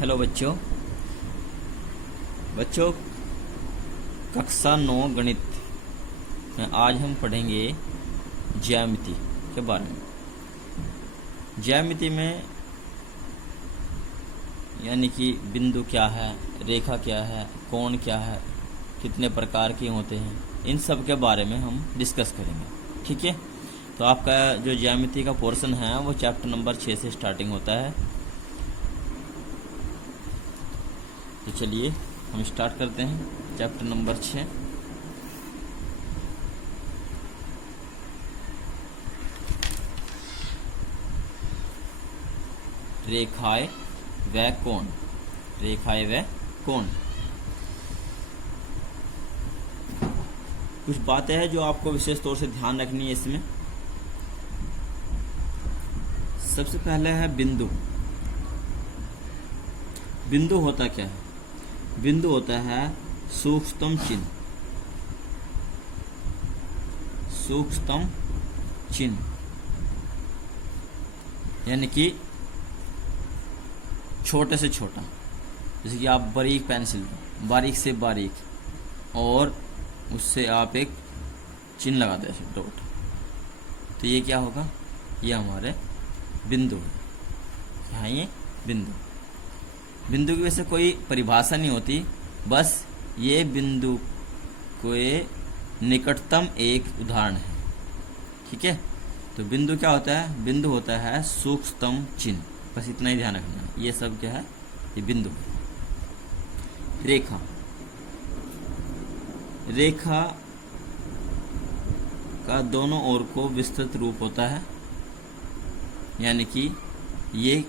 Hello बच्चों बच्चों कक्षा 9 गणित में आज हम पढ़ेंगे ज्यामिति के बारे में। ज्यामिति में यानी कि बिंदु क्या है, रेखा क्या है, कोण क्या है, कितने प्रकार के होते हैं, इन सब के बारे में हम डिस्कस करेंगे। ठीक है, तो आपका जो ज्यामिति का पोर्शन है वो चैप्टर नंबर 6 से स्टार्टिंग होता है। तो चलिए हम स्टार्ट करते हैं चैप्टर नंबर 6। रेखाएं व कोण। रेखाएं व कोण। कुछ बातें हैं जो आपको विशेष तौर से ध्यान रखनी है इसमें। सबसे पहले है बिंदु। बिंदु होता क्या है? बिंदु होता है सूक्ष्मतम चिन्ह। सूक्ष्मतम चिन्ह यानी कि छोटे से छोटा, जैसे कि आप बारीक पेंसिल, बारीक से बारीक, और उससे आप एक चिन्ह लगाते हैं डॉट, तो ये क्या होगा? ये हमारे बिंदु है। क्या है ये? बिंदु। बिंदु की वैसे कोई परिभाषा नहीं होती, बस ये बिंदु के निकटतम एक उदाहरण है। ठीक है, तो बिंदु क्या होता है? बिंदु होता है सूक्ष्मतम चिन्ह। बस इतना ही ध्यान रखना है। ये सब क्या है? ये बिंदु है। रेखा। रेखा का दोनों ओर को विस्तृत रूप होता है, यानी कि ये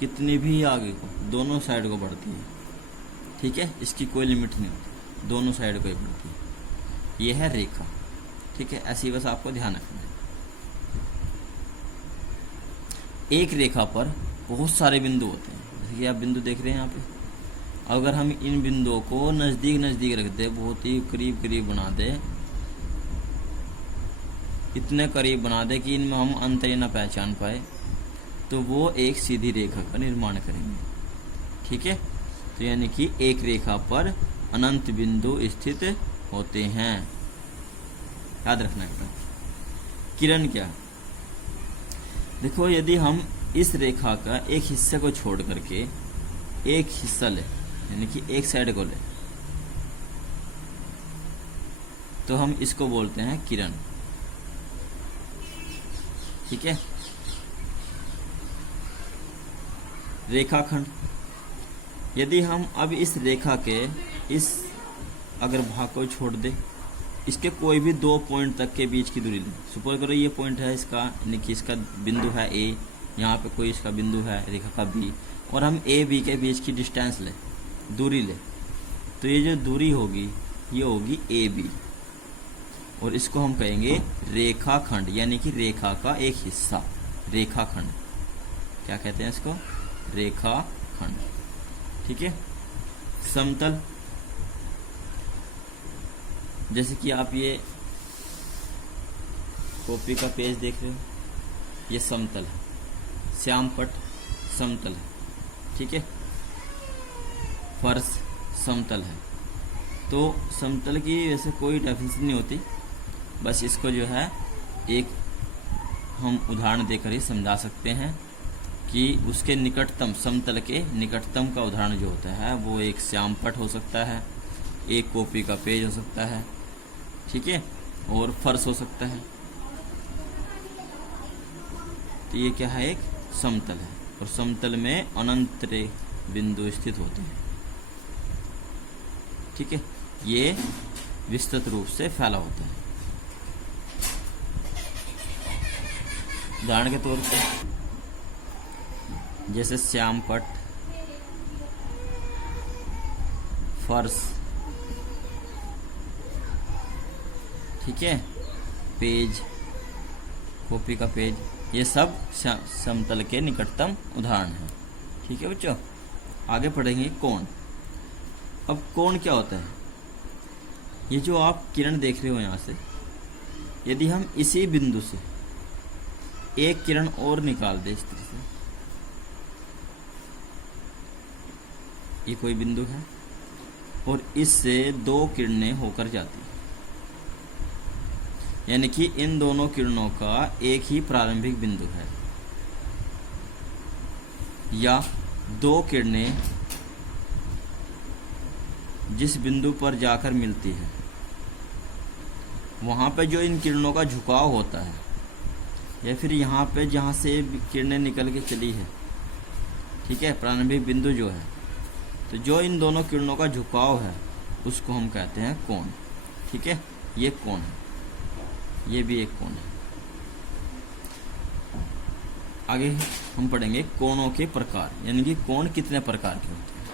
कितनी भी आगे को, दोनों साइड को बढ़ती है। ठीक है, इसकी कोई लिमिट नहीं होती, दोनों साइड को ही बढ़ती है। ये है रेखा। ठीक है, ऐसी बस आपको ध्यान रखना है। एक रेखा पर बहुत सारे बिंदु होते हैं, जैसे कि आप बिंदु देख रहे हैं यहाँ पे। अगर हम इन बिंदुओं को नज़दीक नज़दीक रख दे, बहुत ही करीब करीब बना दे, इतने करीब बना दे कि इनमें हम अंतर न पहचान पाए, तो वो एक सीधी रेखा का निर्माण करेंगे। ठीक है, तो यानी कि एक रेखा पर अनंत बिंदु स्थित होते हैं। याद रखना है। किरण क्या? देखो, यदि हम इस रेखा का एक हिस्से को छोड़ करके एक हिस्सा ले, यानी कि एक साइड को ले, तो हम इसको बोलते हैं किरण। ठीक है, रेखाखंड। यदि हम अब इस रेखा के इस अगर भाग को छोड़ दे, इसके कोई भी 2 पॉइंट तक के बीच की दूरी ले। सपोज करो ये पॉइंट है इसका, यानी कि इसका बिंदु है ए, यहाँ पे कोई इसका बिंदु है रेखा का बी, और हम ए बी के बीच की डिस्टेंस ले, दूरी ले, तो ये जो दूरी होगी ये होगी ए बी, और इसको हम कहेंगे रेखाखंड, यानी कि रेखा का एक हिस्सा। रेखाखंड क्या कहते हैं इसको? रेखाखंड। ठीक है, समतल। जैसे कि आप ये कॉपी का पेज देख रहे हो, ये समतल है। श्यामपट्ट समतल है। ठीक है, फर्श समतल है। तो समतल की वैसे कोई डेफिनेशन नहीं होती, बस इसको जो है एक हम उदाहरण देकर ही समझा सकते हैं कि उसके निकटतम, समतल के निकटतम का उदाहरण जो होता है वो एक श्यामपट्ट हो सकता है, एक कॉपी का पेज हो सकता है, ठीक है, और फर्श हो सकता है। तो ये क्या है? एक समतल है, और समतल में अनंत बिंदु स्थित होते हैं। ठीक है, ये विस्तृत रूप से फैला होता है। उदाहरण के तौर पर जैसे श्यामपट्ट, फर्श, ठीक है, पेज, कॉपी का पेज, ये सब समतल के निकटतम उदाहरण हैं। ठीक है बच्चों, आगे पढ़ेंगे कोण। अब कोण क्या होता है? ये जो आप किरण देख रहे हो यहाँ से, यदि हम इसी बिंदु से एक किरण और निकाल दे इस तरह से, ये कोई बिंदु है और इससे दो किरणें होकर जाती हैं, यानी कि इन दोनों किरणों का एक ही प्रारंभिक बिंदु है, या दो किरणें जिस बिंदु पर जाकर मिलती है वहाँ पे जो इन किरणों का झुकाव होता है, या फिर यहाँ पे जहाँ से किरणें निकल के चली है, ठीक है, प्रारंभिक बिंदु जो है, तो जो इन दोनों किरणों का झुकाव है उसको हम कहते हैं कोण। ठीक है, ये कोण है, ये भी एक कोण है। आगे हम पढ़ेंगे कोणों के प्रकार, यानी कि कोण कितने प्रकार के होते हैं।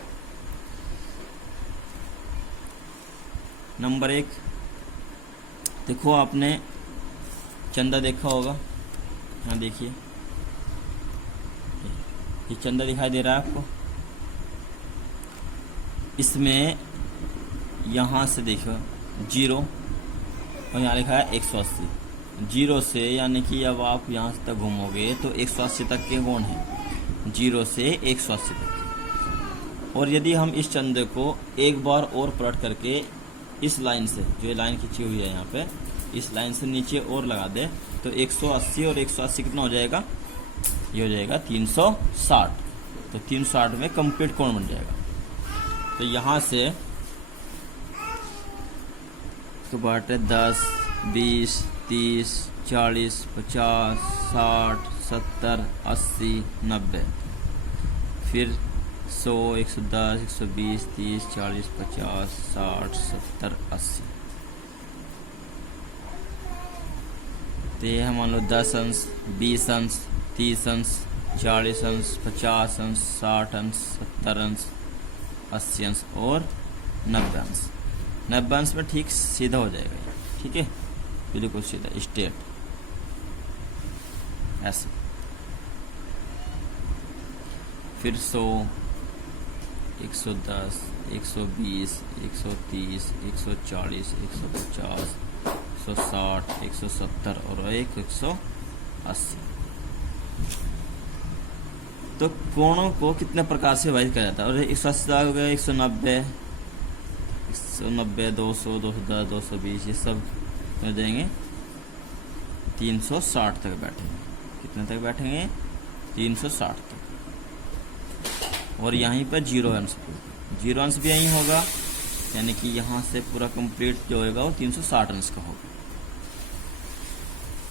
नंबर 1, देखो आपने चंदा देखा होगा, हाँ देखिए ये चंदा दिखाई दे रहा है आपको। इसमें यहाँ से देखो 0 और यहाँ लिखा है 180। 0 से यानी कि अब आप यहाँ से तक घूमोगे तो 180 तक के कोण हैं, 0 से 180 तक के। और यदि हम इस चंदे को एक बार और पलट करके इस लाइन से, जो ये लाइन खींची हुई है यहाँ पे, इस लाइन से नीचे और लगा दे तो 180 और 180 कितना हो जाएगा, ये हो जाएगा 360। तो 360 में कंप्लीट कोण बन जाएगा। तो यहाँ से तो बाटे 10, 20, 30, 40, 50, 60, 70, 80, 90, फिर 100, 110, 120, 30, 40, 50, 60, 70, 80। तो ये है मान लो 10 अंश, 20 अंश, 30 अंश, 40 अंश, 50 अंश, 60 अंश, 70 अंश, 80 अंश और 90 अंश। 90 अंश में ठीक सीधा हो जाएगा ये, ठीक है, बिल्कुल सीधा स्ट्रेट ऐसे। फिर 100, 110, 120, 130, 140, 150, 160, 170 और 180। तो कोणों को कितने प्रकार से विभाजित किया जाता है। और 180 हो गया, 190, 190, 200, 210, 220, ये सब हो जाएंगे 360 तक बैठेंगे। कितने तक बैठेंगे, 360 तक। और यहीं पर 0 अंश, 0 अंश भी यहीं होगा, यानी कि यहाँ से पूरा कंप्लीट जो होगा वो 360 अंश का होगा।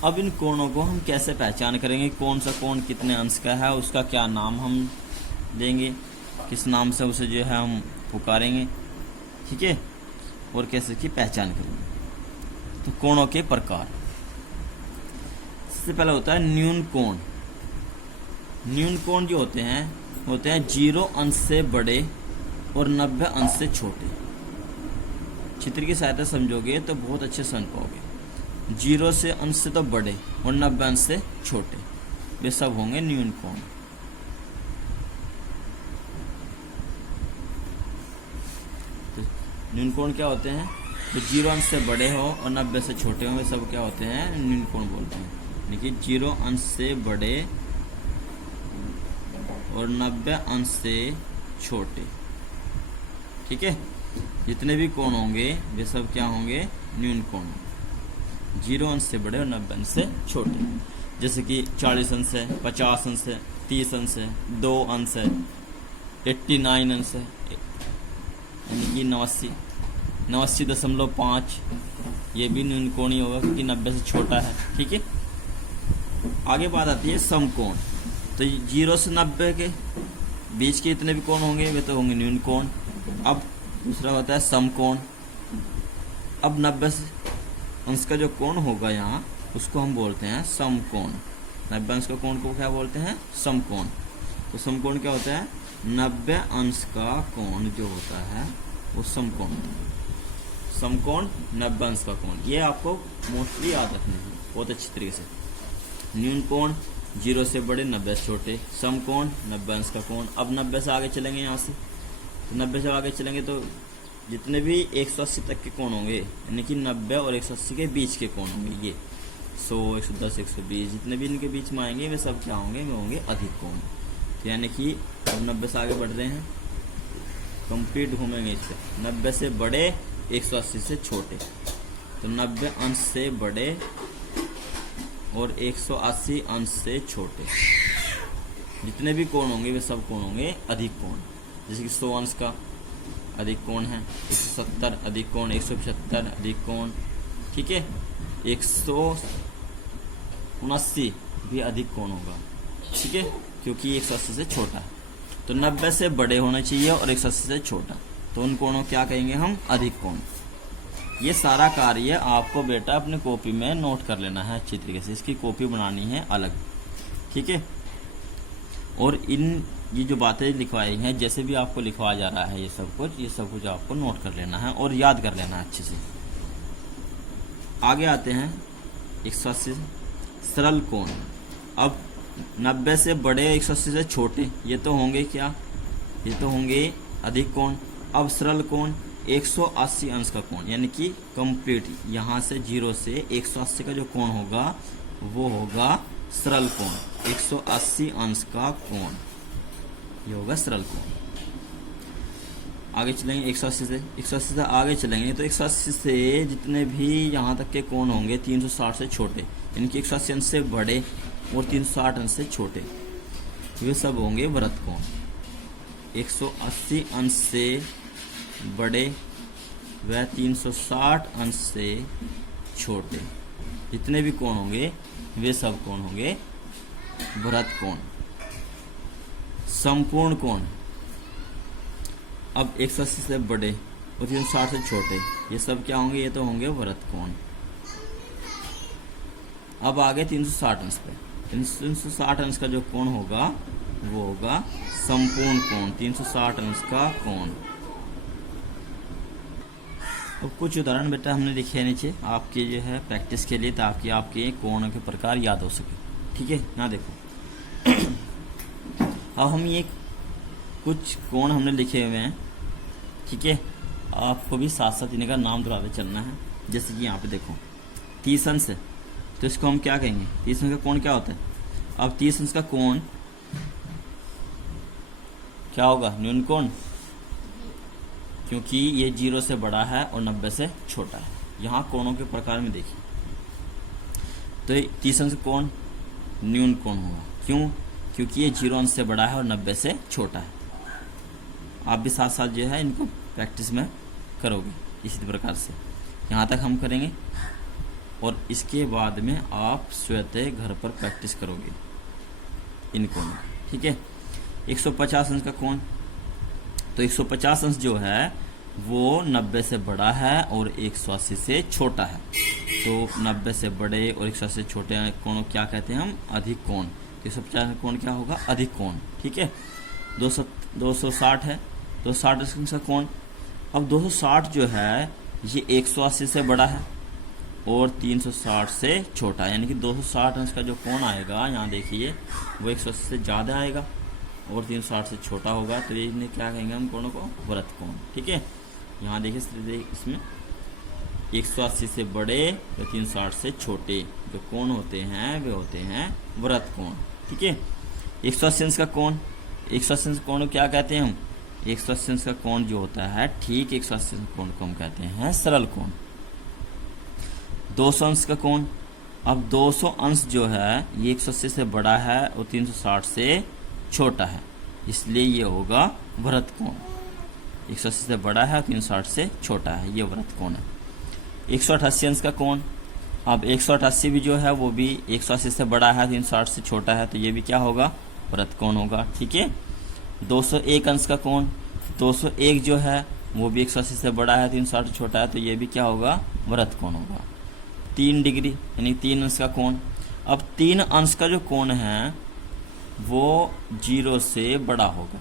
अब इन कोणों को हम कैसे पहचान करेंगे, कौन सा कोण कितने अंश का है, उसका क्या नाम हम देंगे, किस नाम से उसे जो है हम पुकारेंगे, ठीक है, और कैसे की पहचान करेंगे। तो कोणों के प्रकार, सबसे पहले होता है न्यून कोण। न्यून कोण जो होते हैं 0 अंश से बड़े और 90 अंश से छोटे। चित्र की सहायता समझोगे तो बहुत अच्छे समझ पाओगे। 0 से अंश से तो बड़े और 90 अंश से छोटे, वे सब होंगे न्यून कोण। तो न्यून कोण क्या होते हैं, जो 0 अंश से बड़े हो और 90 से छोटे हो, वे सब क्या होते हैं, न्यून कोण बोलते हैं। यानी कि 0 अंश से बड़े और 90 अंश से छोटे, ठीक है, जितने भी कोण होंगे वे सब क्या होंगे, न्यून कोण। 0 अंश से बड़े और 90 अंश से छोटे, जैसे कि 40 अंश है, 50 अंश है, 30 अंश है, 2 अंश है, 89 अंश है, यानी कि 89, 89.5, ये भी न्यून कोण ही होगा क्योंकि 90 से छोटा है, ठीक है। आगे बात आती है समकोण। तो 0 से 90 के बीच के जितने भी कोण होंगे वे तो होंगे न्यून कोण। अब दूसरा होता है समकोण। अब 90 अंश का जो कोण होगा यहाँ, उसको हम बोलते हैं समकोण। 90 अंश का कोण को क्या बोलते हैं, समकोण। तो समकोण क्या होता है, 90 अंश का कोण जो होता है वो समकोण होता है। समकोण 90 अंश का कोण, ये आपको मोस्टली याद रखना है बहुत अच्छी तरीके से। न्यून कोण 0 से बड़े 90 से छोटे, समकोण 90 अंश का कोण। अब 90 से आगे चलेंगे, यहाँ से तो 90 से आगे चलेंगे तो जितने भी 180 तक के कोण होंगे, यानी कि 90 और 180 के बीच के कोण होंगे, ये 100, 110, 120 जितने भी इनके बीच में आएंगे वे सब क्या होंगे, वे होंगे अधिक कोण। तो यानी कि अब 90 से आगे बढ़ रहे हैं कंप्लीट घूमेंगे इस पे। 90 से बड़े 180 से छोटे, तो 90 अंश से बड़े और 180 अंश से छोटे। जितने भी कोण होंगे वे सब कोण होंगे अधिक कोण। जैसे कि 100 अंश का अधिक कोण है, 170 अधिक कोण, 175 अधिक कोण, ठीक है। 179 भी अधिक कोण होगा, ठीक है, क्योंकि 180 से छोटा है। तो 90 से बड़े होने चाहिए और 180 से छोटा, तो उन कोणों क्या कहेंगे हम? अधिक कोण। ये सारा कार्य आपको बेटा अपने कॉपी में नोट कर लेना है अच्छी तरीके से। इसकी कॉपी बनानी है अलग, ठीक है। और ये जो बातें लिखवाई हैं, जैसे भी आपको लिखवाया जा रहा है ये सब कुछ आपको नोट कर लेना है और याद कर लेना है अच्छे से। आगे आते हैं 180 सरल कोण। अब 90 से बड़े 180 से छोटे, ये तो होंगे क्या? ये तो होंगे अधिक कोण। अब सरल कोण 180 अंश का कोण, यानी कि कंप्लीट यहाँ से 0 से 180 का जो कोण होगा वो होगा सरल कोण। 180 अंश का कोण ये होगा सरल कोण। आगे चलेंगे 180 से आगे चलेंगे तो 180 से जितने भी यहाँ तक के कोण होंगे 360 से छोटे, यानी कि 180 अंश से बड़े और 360 अंश से छोटे, वे सब होंगे वृत्त कोण। 180 अंश से बड़े व 360 अंश से छोटे, जितने भी कोण होंगे वे सब कोण होंगे वृत्त कोण। समकोण कोण, अब 180 से बड़े और 360 से छोटे, ये सब क्या होंगे? ये तो होंगे वृत्त कोण। अब आगे 360 अंश पे, 360 अंश का जो कोण होगा वो होगा समपूर्ण कोण। 360 अंश का कोण। अब कुछ उदाहरण बेटा हमने लिखे हैं नीचे आपके जो है प्रैक्टिस के लिए, ताकि आपके कोणों के प्रकार याद हो सके, ठीक है ना। देखो अब हम ये कुछ कोण हमने लिखे हुए हैं, ठीक है। आपको भी साथ साथ इनका नाम दोहराते चलना है। जैसे कि यहाँ पे देखो 30 अंश है, तो इसको हम क्या कहेंगे? 30 अंश का कोण क्या होता है? अब 30 अंश का कोण क्या होगा? न्यून कोण, क्योंकि ये 0 से बड़ा है और 90 से छोटा है। यहाँ कोणों के प्रकार में देखिए, तो 30 अंश कोण न्यून कोण होगा। क्यों? क्योंकि ये 0 अंश से बड़ा है और 90 से छोटा है। आप भी साथ साथ जो है इनको प्रैक्टिस में करोगे इसी प्रकार से। यहाँ तक हम करेंगे और इसके बाद में आप स्वतः घर पर प्रैक्टिस करोगे इन कोणों, ठीक है। 150 अंश का कोण, तो 150 अंश जो है वो 90 से बड़ा है और 180 से छोटा है। तो 90 से बड़े और 180 से छोटे कोणों क्या कहते हैं हम? अधिक कोण। तो 150 कोण क्या होगा? अधिक कोण, ठीक है। 260 है, 260 अंश का कोण। अब 260 जो है ये 180 से बड़ा है और 360 से छोटा है, यानी कि 260 अंश का जो कोण आएगा यहाँ देखिए वो 180 से ज़्यादा आएगा और 360 से छोटा होगा। तो ये क्या कहेंगे हम कोणों को? वृत्त कोण, ठीक है। यहाँ देखिए इसमें 180 से बड़े और 360 से छोटे जो कोण होते हैं वे होते हैं वृत्त कोण, ठीक है। 180 अंश का कोण, 180 अंश कोण क्या कहते हैं हम? 180 अंश का कोण जो होता है ठीक 180 अंश कोण को हम कहते हैं सरल कोण। 200 अंश का कोण, अब 200 अंश जो है ये 180 से बड़ा है और 360 से छोटा है, इसलिए ये होगा वृत्त कोण। 180 से बड़ा है और 360 से छोटा है, ये वृत्त कोण है। 188 अंश का कोण, अब 188 भी जो है वो भी 180 से बड़ा है 360 से छोटा है, तो ये भी क्या होगा? वृत्त कोण होगा, ठीक है। 201 अंश का कोण, 201 जो है वो भी 180 से बड़ा है 360 से छोटा है, तो ये भी क्या होगा? वृत्त कोण होगा। 3 डिग्री यानी 3 अंश का कोण, अब 3 अंश का जो कोण है वो 0 से बड़ा होगा,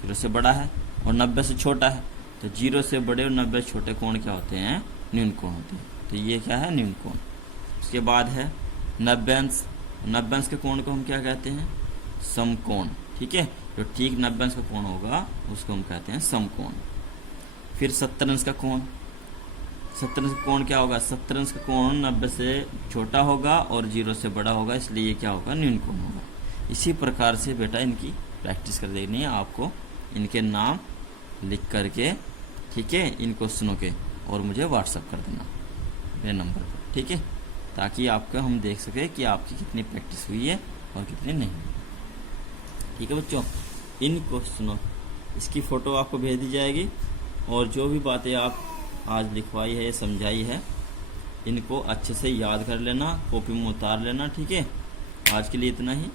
0 से बड़ा है और 90 से छोटा है, तो 0 से बड़े और 90 से छोटे कोण क्या होते हैं? न्यून कोण होते हैं। तो ये क्या है? न्यून कोण। उसके बाद है 90 अंश, 90 अंश के कोण को हम क्या कहते हैं? समकोण, ठीक है। जो ठीक 90 अंश का कोण होगा उसको हम कहते हैं समकोण। फिर 70 अंश का कोण, 70 अंश का कोण क्या होगा? 70 अंश का कोण 90 से छोटा होगा और 0 से बड़ा होगा, इसलिए ये क्या होगा? न्यून कोण होगा। इसी प्रकार से बेटा इनकी प्रैक्टिस कर देनी है आपको, इनके नाम लिख करके, ठीक है, इन क्वेश्चनों के, और मुझे व्हाट्सअप कर देना मेरे नंबर पर, ठीक है, ताकि आपका हम देख सकें कि आपकी कितनी प्रैक्टिस हुई है और कितनी नहीं। ठीक है बच्चों, इन क्वेश्चनों इसकी फ़ोटो आपको भेज दी जाएगी, और जो भी बातें आप आज लिखवाई है, समझाई है, इनको अच्छे से याद कर लेना, कॉपी में उतार लेना। ठीक है, आज के लिए इतना ही।